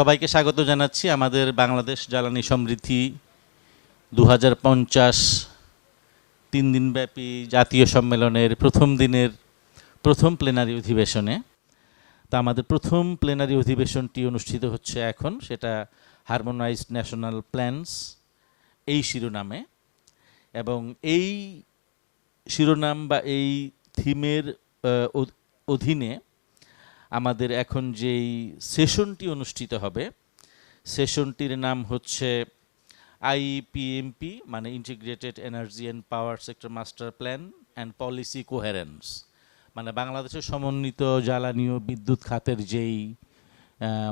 সবাইকে স্বাগত জানাচ্ছি আমাদের বাংলাদেশ জ্বালানি সমৃদ্ধি 2050 3 দিনব্যাপী জাতীয় সম্মেলনের প্রথম দিনের প্রথম প্লেনারি অধিবেশনে। তা আমাদের প্রথম প্লেনারি অধিবেশনটি অনুষ্ঠিত হচ্ছে এখন, সেটা হারমোনাইজড ন্যাশনাল প্ল্যানস এই শিরোনামে, এবং এই শিরোনাম বা এই থিমের অধীনে আমাদের এখন যেই সেশনটি অনুষ্ঠিত হবে, সেশনটির নাম হচ্ছে আইপিএমপি, মানে integrated energy and power sector master plan and policy coherence, মানে বাংলাদেশের সমন্বিত জ্বালানি ও বিদ্যুৎ খাতের যেই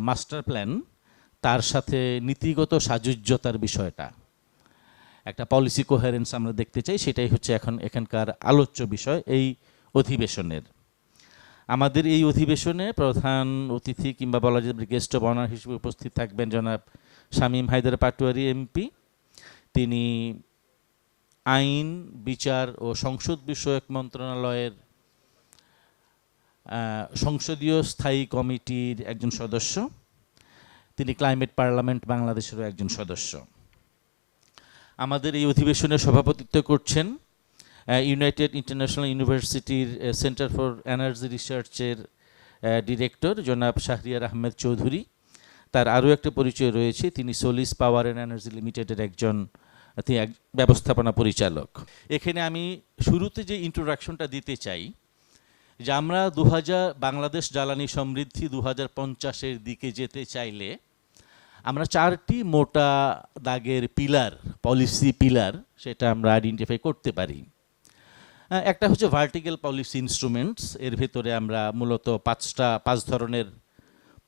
মাস্টার প্ল্যান, তার সাথে নীতিগত সাযুজ্যতার বিষয়টা, একটা পলিসি কোহেরেন্স আমরা দেখতে চাই। সেটাই হচ্ছে এখন এখানকার আলোচ্য বিষয় এই অধিবেশনের। আমাদের এই অধিবেশনে প্রধান অতিথি কিংবা বলা যায় গেস্ট অব অনার হিসেবে উপস্থিত থাকবেন জনাব শামীম হায়দার পাটোয়ারি এমপি। তিনি আইন, বিচার ও সংসদ বিষয়ক মন্ত্রণালয়ের সংসদীয় স্থায়ী কমিটির একজন সদস্য। তিনি ক্লাইমেট পার্লামেন্ট বাংলাদেশেরও একজন সদস্য। আমাদের এই অধিবেশনে সভাপতিত্ব করছেন ইউনাইটেড ইন্টারন্যাশনাল ইউনিভার্সিটির সেন্টার ফর এনার্জি রিসার্চের ডিরেক্টর জনাব শাহরিয়ার আহমেদ চৌধুরী। তার আরও একটা পরিচয় রয়েছে, তিনি সোলিস পাওয়ার অ্যান্ড এনার্জি লিমিটেডের একজন ব্যবস্থাপনা পরিচালক। এখানে আমি শুরুতে যে ইন্ট্রোডাকশনটা দিতে চাই, যে আমরা বাংলাদেশ জ্বালানি সমৃদ্ধি 2050-এর দিকে যেতে চাইলে আমরা 4টি মোটা দাগের পিলার, পলিসি পিলার, সেটা আমরা আইডেন্টিফাই করতে পারি। একটা হচ্ছে ভার্টিক্যাল পলিসি ইনস্ট্রুমেন্টস, এর ভেতরে আমরা মূলত 5 ধরনের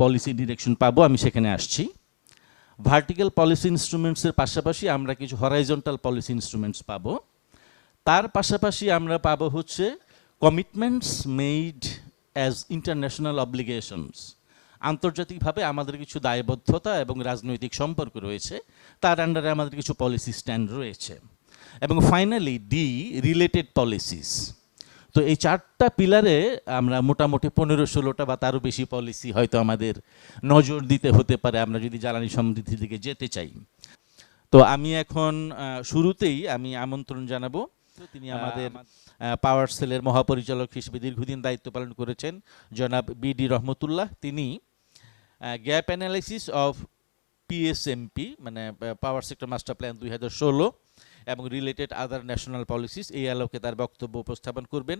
পলিসি ডিরেকশন পাবো, আমি সেখানে আসছি। ভার্টিক্যাল পলিসি ইনস্ট্রুমেন্টসের পাশাপাশি আমরা কিছু হরাইজন্টাল পলিসি ইনস্ট্রুমেন্টস পাবো। তার পাশাপাশি আমরা পাবো হচ্ছে commitments made as international obligations, আন্তর্জাতিকভাবে আমাদের কিছু দায়বদ্ধতা এবং রাজনৈতিক সম্পর্ক রয়েছে, তার আন্ডারে আমাদের কিছু পলিসি স্ট্যান্ড রয়েছে। এবং ফাইনালি ডি, রিলেটেড পলিসিস। তো এই 4টা পিলারে আমরা মোটামুটি 15-16টা বা তারও বেশি পলিসি হয়তো আমাদের নজর দিতে হতে পারে আমরা যদি জ্বালানি সমৃদ্ধির দিকে যেতে চাই। তো আমি এখন শুরুতেই আমি আমন্ত্রণ জানাবো, তিনি আমাদের পাওয়ার সেলের মহাপরিচালক হিসেবে দীর্ঘদিন দায়িত্ব পালন করেছেন জনাব বিডি রহমতুল্লাহ। তিনি গ্যাপ অ্যানালাইসিস অফ পিএসএমপি, মানে পাওয়ার সেক্টর মাস্টার প্ল্যান 2016 এবং রিলেটেড আদার ন্যাশনাল পলিসিস, এই আলোকে তার বক্তব্য উপস্থাপন করবেন।